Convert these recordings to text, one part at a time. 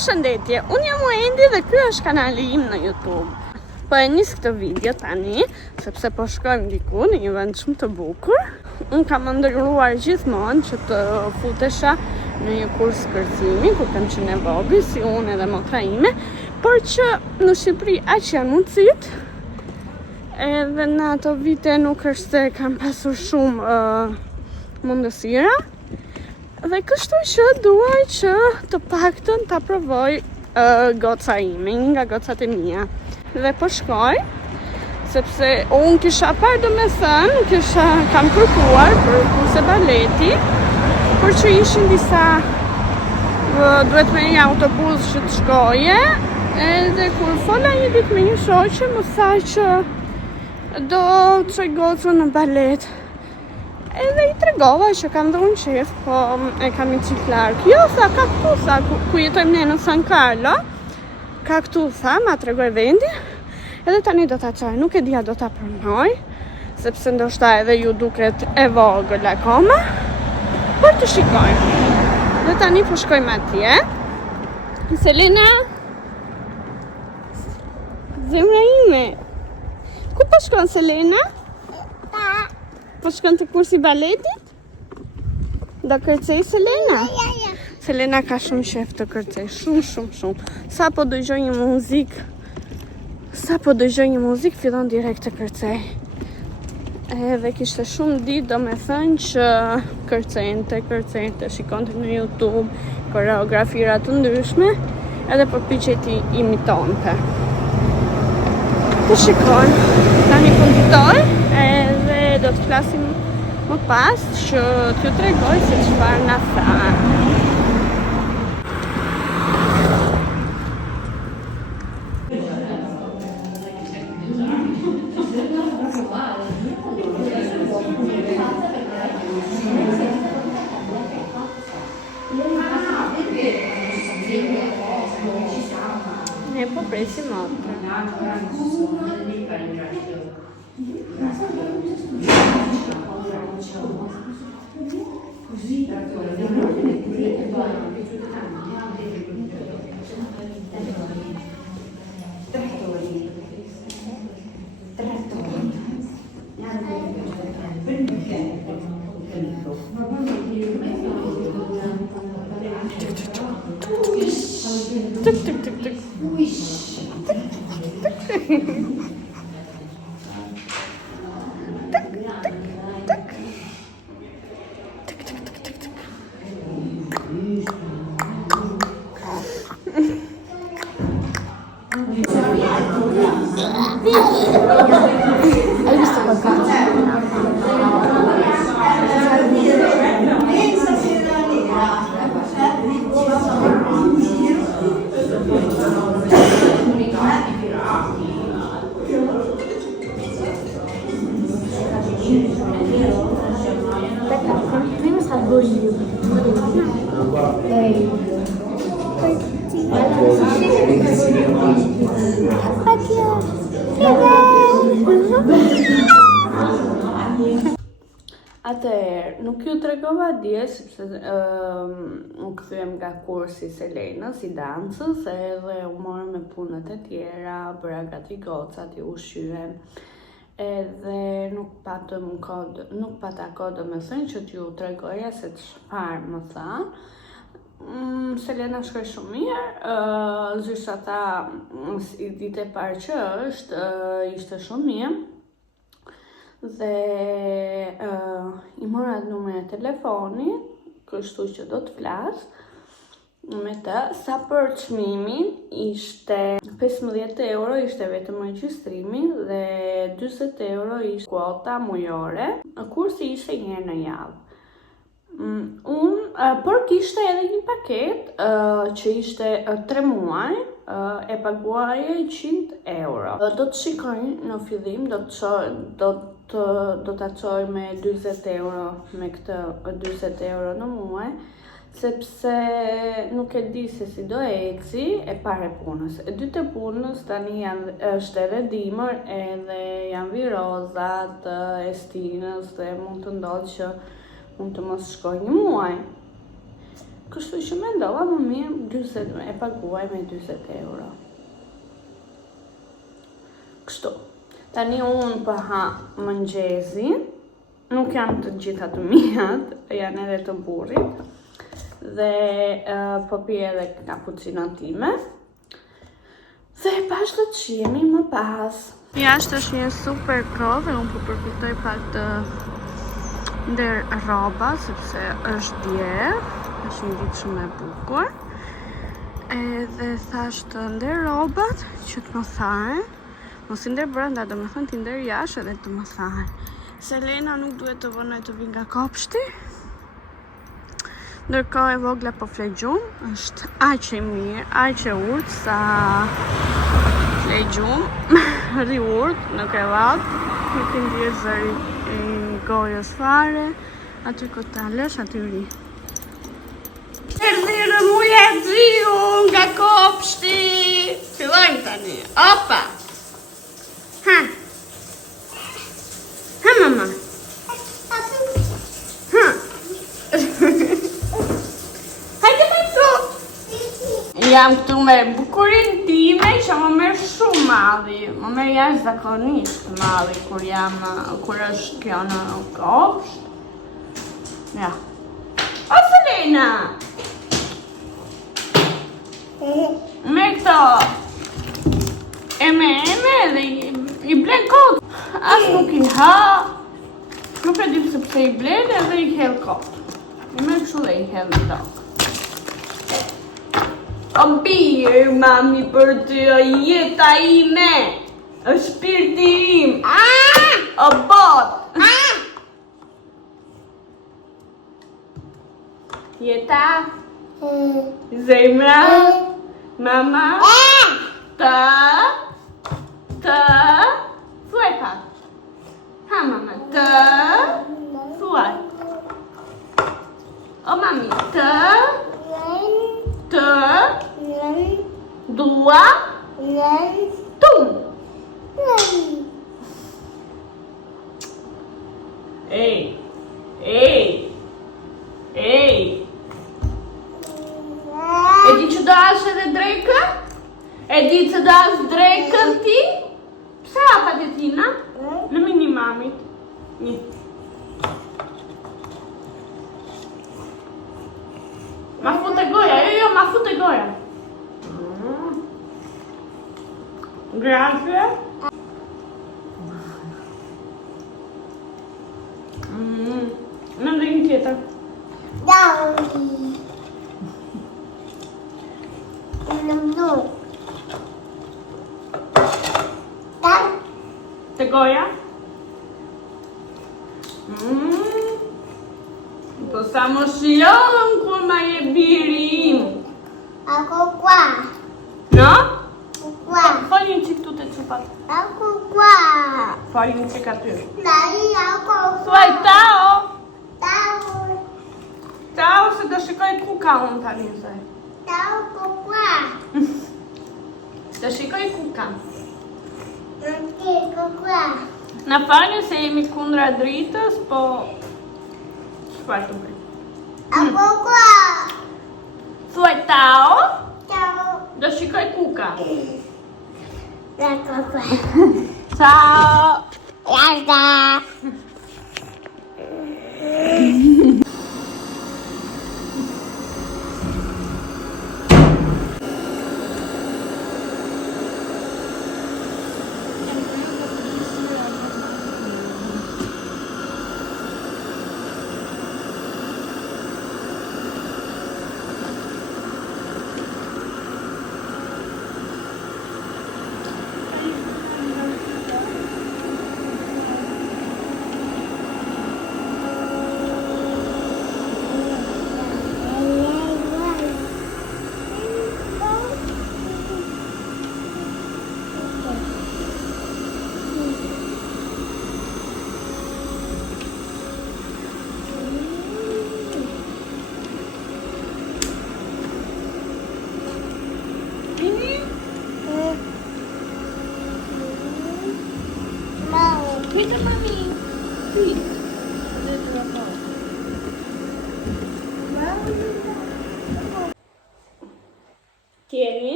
Shëndetje, unë jam Wendy dhe ky është kanali im në YouTube. Po e nis këtë video tani, sepse po shkojmë diku në një vend shumë të bukur. Unë kam ndërruar gjithmonë që të futesha në një kurs kërcimi, ku kam qenë e vogël, si unë edhe motra ime, por që në Shqipëri aq janë mundësit, edhe në ato vite nuk është se kam pasur shumë mundësira. Dhe kështu që duaj që të paktën ta provoj goca ime, një nga gocat e mia. Dhe po shkoj, sepse unë kisha parë domethënë, kam kërkuar për kurse baleti, por që ishin disa duhet me një autobus që të shkoje, edhe kur fola një ditë me një shoqe më tha që do të çoj gocën në balet. Edhe i tregova që kam dhe unë qef, po e kam i ciklar. Jo, tha, ka këtu, tha, ku jetojmë ne në San Carlo, ka këtu, tha, ma tregoj vendi, edhe tani do ta çoj, nuk e dia do ta pranoj, sepse ndoshta edhe ju duket e vogël akoma, por të shikojmë. Dhe tani po shkojmë atje. Selena, zemra ime, ku po shkon Selena? Po shkon të kursi baletit? Do kërcej Selena? Ja. Selena ka shumë shef të kërcej, shumë. Sa po dëgjoj një muzik, fillon direkt të kërcej. Edhe kishte shumë ditë, do me thënë që kërcente, shikonte në YouTube, koreografira të ndryshme, edhe përpiqej t'i imitonte. Të shikojnë, tani kënditoj, edhe do të flasim më pas që t'ju tregoj se çfarë na tha. Ne po presim motrën. Hai visto qualcosa? Prima salvo io. Atëherë, nuk ju tregova dje, sepse u kthyem nga kursi i Selenës, i dancës, edhe u morëm me punët e tjera, bëra gati gocat, i ushqyem, edhe nuk pata kohë me thënë që t'ju tregoja se çfarë më tha. Selena shkoj shumë mirë, zysha tha i ditë e parë që ishte shumë mirë, dhe i mora numrin e telefonit, kështu që do të flas me të. Sa për çmimin ishte 15 euro, ishte vetëm regjistrimi, dhe 40 euro ishte kuota mujore. Kursi ishte një herë në javë. Por kishte edhe një paket që ishte 3 muaj, e paguaje 100 euro. Do të shikoj në fillim, do ta çoj me 40 euro, me këtë 40 euro në muaj, sepse nuk e di se si do eci e pare punës. E dytë e punës tani është edhe dimër, edhe janë virozat e stinës, dhe mund të ndodhë që mund të mos shkoj një muaj. Kështu që mendova më mirë 40, e paguaj me 40 euro. Kështu. Tani unë për ha mëngjezi, nuk janë të gjitha të mijat, janë edhe të burrit. Dhe po pi edhe kapucino time. Dhe bashkë të qimi më pas. Jashtë është një super kohë dhe unë po përkutoj pak të ndër rroba, sepse është dje, është një ditë shumë e bukur. Edhe thash të ndër rrobat që të më thahen, mos i ndër brenda, do me thënë të ndër jashtë edhe të më thahen. Selena nuk duhet të vënoj të vinë nga kopshti. Ndërkohë e vogla po flegjum, është aq e mirë, aq e urtë sa flegjum, rri urtë, nuk e vat, nuk i ndje zëri i gojës fare, aty ku talësh, aty ri. Erdhirë muja Xiu nga kopshti! Fillojmë tani, opa! Ha! Ha, mama! Ha! Hajde me këtu! Jam këtu me bukurin time që më merr shumë malli. Më merr jashtëzakonisht malli kur është kjo në kopsht. Ja. O Selena! Me këto eme dhe i blen kot. As nuk i ha. Nuk e di pse i blen edhe i hel kot. I merr kështu dhe i hel në tokë. O birë, mami, për ty, o jeta ime, o shpirti im, o bot. Jeta, zemra, mama, të, thuaj pak. Ha, mama, të, thuaj. O mami, të, dua, tum. Ej. E di që do ash edhe drekën? E di që do ash drekën ti? Pse hapa të tina? Lëmini mamit. Një. Ma fute goja, jo, ma fute goja. Grazie. Në ndë një tjetër. Të goja? Po sa më shilon kur ma je birim. Ako qua. No? Qua. Fali një qik tu të qupat. Ako qua. Fali një qik aty. Dai ako. Thuaj tao. Tao. Tao se do shikoj kuka unë tani se. Tao qua. Do shikoj kuka. Nanti qua. Na falni se jemi kundra dritës, po... Çfarë të bëj? Ako qua. Thuaj tao. Tao. Do shikoj kuka. Ako qua. Ciao. Yasta.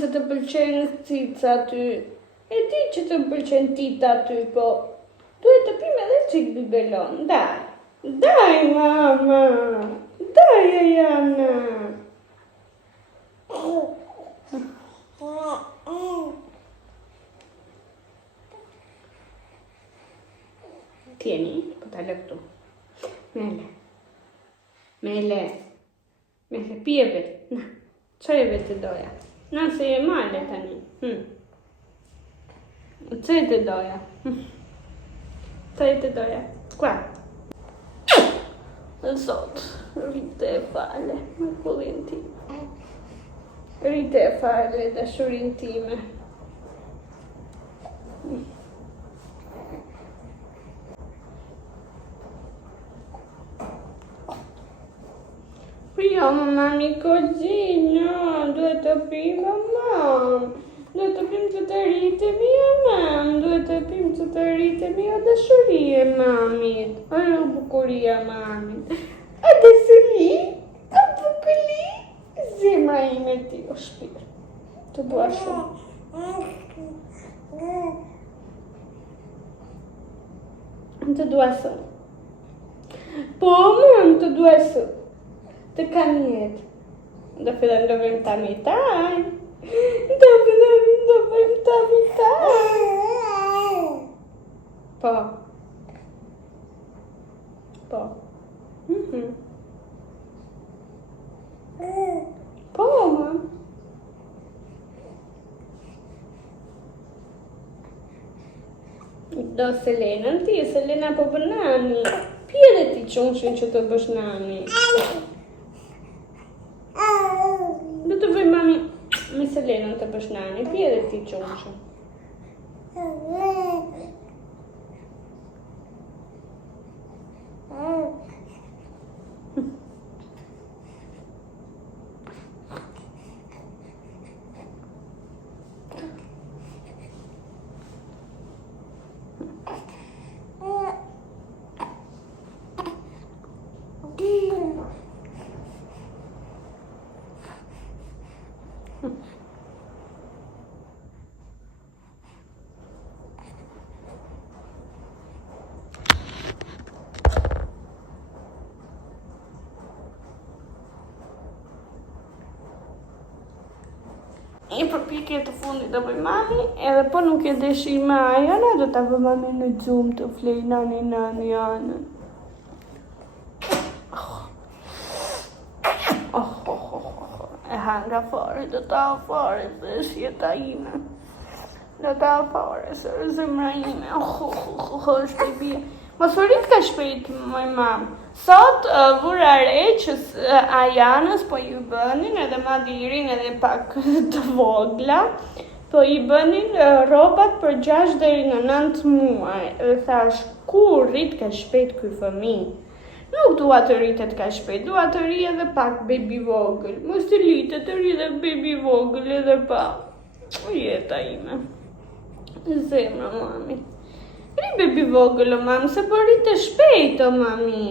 se të pëlqejnë cica aty. E di që të pëlqejnë tita aty, po duhet të pim edhe qik bibelon. Daj. Daj, mama. Daj, Ajana. Tieni, po ta lë këtu. Mele, pije vet. Na, çaj vet të doja. Na se je male tani. Çaj të doja. Çaj të doja. Qua. Sot, rrite e fale, me kullin time. Rrite e fale, dashurin time. Jo, mami, così, no, duhet të pim, mamma. Duhet të pim që të rritemi, mamma. Duhet të pim që të rritemi o dashurie, mamit. O bukuria, mamit. A desëli? A bukuli? Zemra ime ti, o shpirë. Të dua shumë. Të dua shumë. Po, mam, të dua shumë. Të kam jetë. Do fillojmë do bëjmë tamitaj. Do bëjmë tamitaj. Po. Po. Po, mam. Do Selenën ti, Selena po bën nani. Pije dhe ti qumshin që të bësh nani. Do të bëj mami me Selenën të bësh nani, pije dhe ti qumshin. Një përpikje të fundit do bëj mami, edhe po nuk e deshi me Ajana, do ta bëj mami në gjumë të flej nani Ajana. E hanga fare, do ta fare, se është jeta ime. Do ta fare, se është zemra ime. Është bebi. Mos u rrit ka shpejt, moj mam. Sot vura re që Ajanës po ju bënin, edhe Madirin edhe pak të vogla, po i bënin robat për 6 deri në 9 muaj. Dhe thash, ku rrit ka shpejt ky fëmijë? Nuk dua të rritet ka shpejt, dua të rri edhe pak bebi vogël. Mos të litet të rri edhe bebi vogël edhe pak. Jeta ime. Zemra, mami. Rri bebi vogël, o mami, se po rritë shpejt, o mami.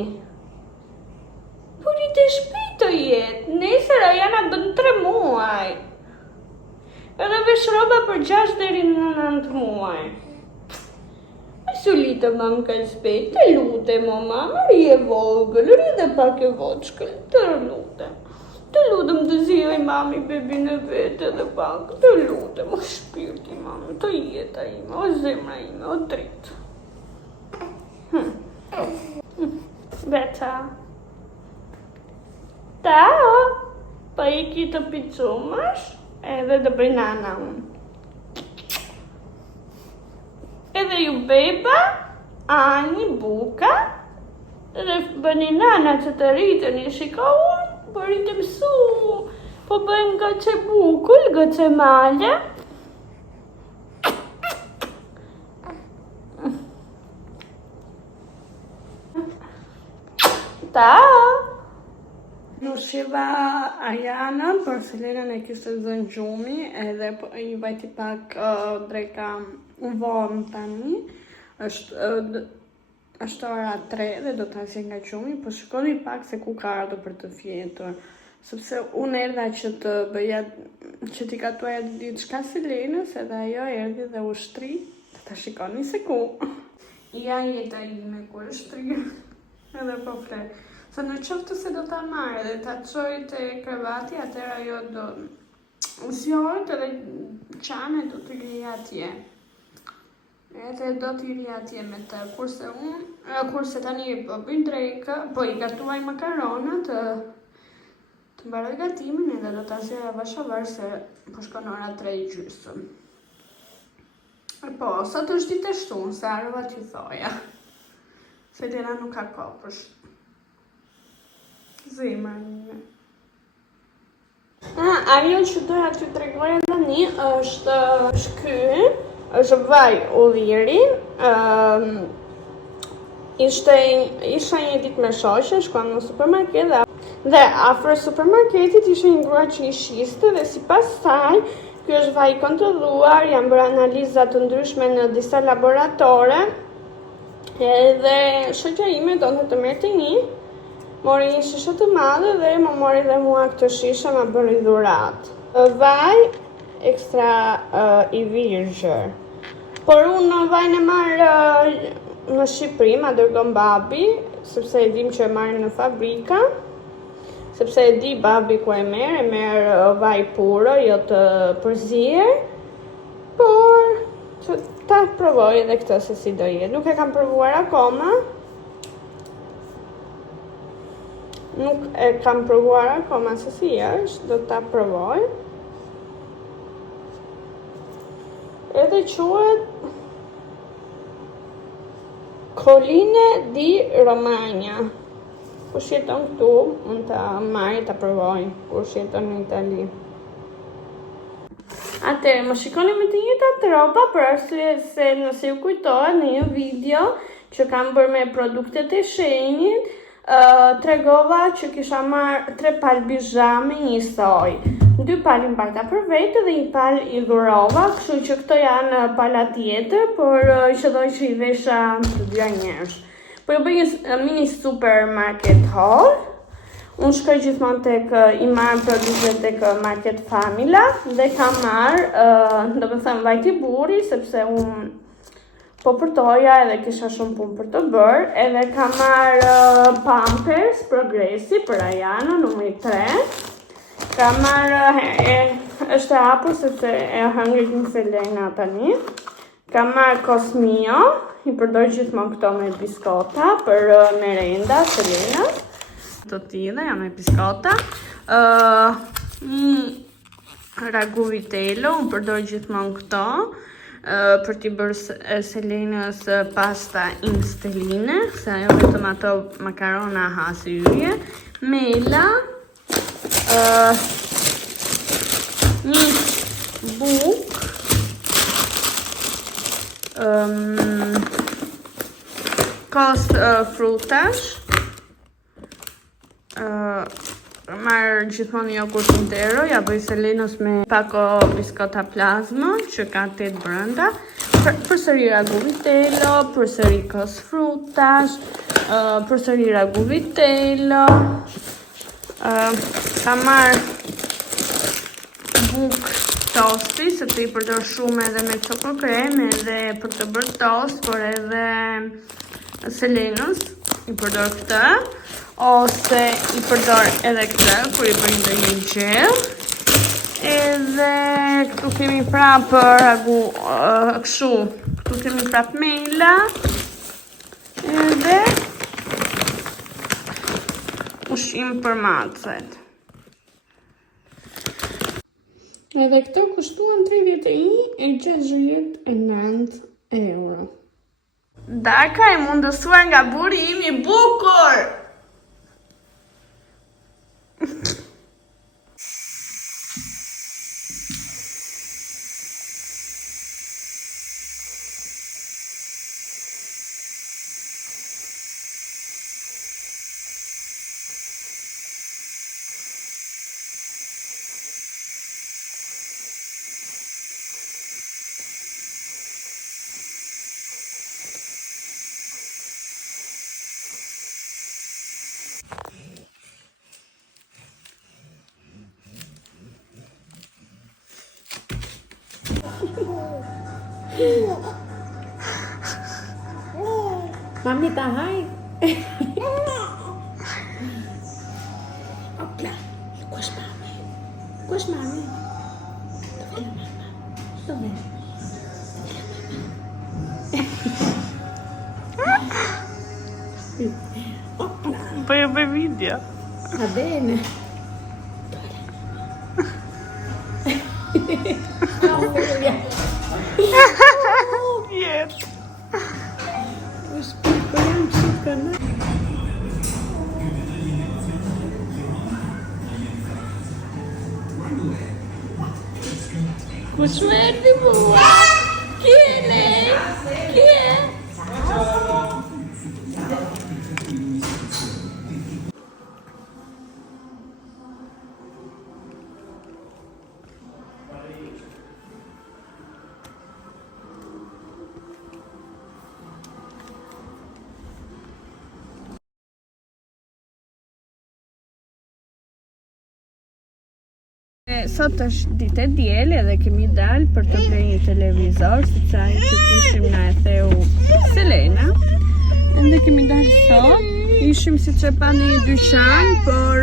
Po rritë shpejt, o jetë. Nesër Ajana bën 3 muaj. Edhe vesh roba për 6 deri në 9 muaj. Su litë, mam, ka shpejt. Të lutem, o mama, rri e vogël, rri dhe pak e voçkël. Të lutem. Të lutem të zjoj mami bebin e vetë edhe pak. Të lutem, o shpirti, mami, të jeta ime, o zemra ime, o dritë. Beta. Tao, pa iki të picumash, edhe të bëj nana unë. Edhe ju beba, Ani, Buka, edhe bëni nana që të rritën i shika unë, po rritëm su, po bëjmë gëqe bukull, gëqe male. Ta! Nusheva Ajana, për Selenën e kishte zënë gjumi, edhe i vajti pak dreka vonë tani, është ora 3 dhe do të asje nga gjumi, po shikoni pak se ku ka ardhur për të fjetur, sepse unë erdha që të bëja që t'i gatuaja diçka Selenës, edhe ajo erdhi dhe ushtri, ta shikoni se ku. Ja jeta ime ku ushtri, edhe po flet. Se në qoftë se do ta marrë dhe ta çoj te krevati, atëherë ajo do zgjohet edhe qane do t'i rri atje. Edhe do t'i rri atje me të, kurse tani po bëj drekë, po i gatuaj makaronat, të mbaroj gatimin edhe do ta zgjoja vashavar se po shkon ora 3:30. Po, sot është ditë e shtunë, se harrova t'ju thoja. Se Lena nuk ka kohë për zemra ime. Ajo që doja t'ju tregoja tani është ky, është vaj ulliri. Isha një ditë me shoqen, shkuam në supermarket dhe afër supermarketit ishte një grua që i shiste dhe sipas saj, ky është vaj i kontrolluar, janë bërë analiza të ndryshme në disa laboratore. Edhe shoqja ime donte të merrte një, mori një shishe të madhe dhe më mori dhe mua këtë shishe, ma bëri dhuratë. Vaj ekstra i virgjër. Por unë vajin e marrë në Shqipëri, ma dërgon babi, sepse e dim që e marrin në fabrika, sepse e di babi ku e merr vaj puro, jo të përzier, por që ta provoj edhe këtë se si do jetë. Nuk e kam provuar akoma. Nuk e kam provuar akoma se si është, do ta provoj. Edhe quhet Colline di Romagna. Kush jeton këtu, mund ta marrë ta provoj, kush jeton në Itali. Atëherë, më shikoni me të njëjtat tropa për arsye se nëse ju kujtohet në një video që kam bërë me produktet e shenjit, tregova që kisha marrë 3 palë bizhame njësoj. 2 palë mbajta për vete dhe 1 palë i dhurova, kështu që këto janë pala tjetër, por që doj që i vesha të dyja njerësh. Po ju bëj një mini supermarket haul. Unë shkoj gjithmonë i marrë produktet tek Market Famila dhe kam marrë, do të thënë vajti buri, sepse unë po përtoja edhe kisha shumë punë për të bërë, edhe kam marrë Pampers Progressi për Ajana, numri 3. Kam marrë, është e hapur sepse e hëngrit një Selena tani. Kam marrë Cosmio, i përdoj gjithmonë këto me biskota për merenda, Selena. Të tjilë, jam me biskota. Ragu vitello, unë përdoj gjithmonë këto. Për t'i bërë Selenës pasta insteline, se ajo vetëm ato makarona hasi yje. Mela, një buk, kos frutash, marrë gjithmonë jogurt intero, ja bëj Selenës me pako biskota plazma që ka 8 brenda, përsëri ragu vitello, përsëri kos frutash, përsëri ragu vitello, ka marrë buk tosti, se të i përdor shumë edhe me çoko krem, edhe për të bërë tost, por edhe Selenës i përdor këtë, ose i përdor edhe këtë, kur i bëjnë dhe një gjell. Edhe këtu kemi prapë ragu, kështu, këtu kemi prapë mela, edhe ushqim për macet. Edhe këto kushtuan 31,69 euro. Darka e mundësuar nga burimi bukur! Mami ta haj. Opla. Ku është mami? Ku është mami? Dove è la mamma? Dove? Opla. Bëj video. Va bene. Jetë. Është pikolam shikon. Kush më erdhi mua? Ki e ne? Ki e? Sot është ditë e diel edhe kemi dalë për të blerë një televizor, si qaj që kishim na e theu Selena. Edhe kemi dalë sot, ishim si që pa në një dyqan, por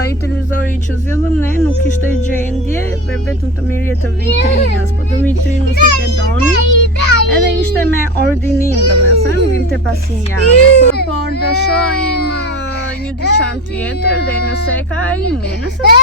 ai televizori që zgjodhëm ne nuk ishte gjendje dhe vetëm të mirje të vitrinës, po të vitrinës nuk e doni. Edhe ishte me ordinim, domethënë, vinte pas një javë. Por do shohim një dyqan tjetër dhe nëse ka imi, nëse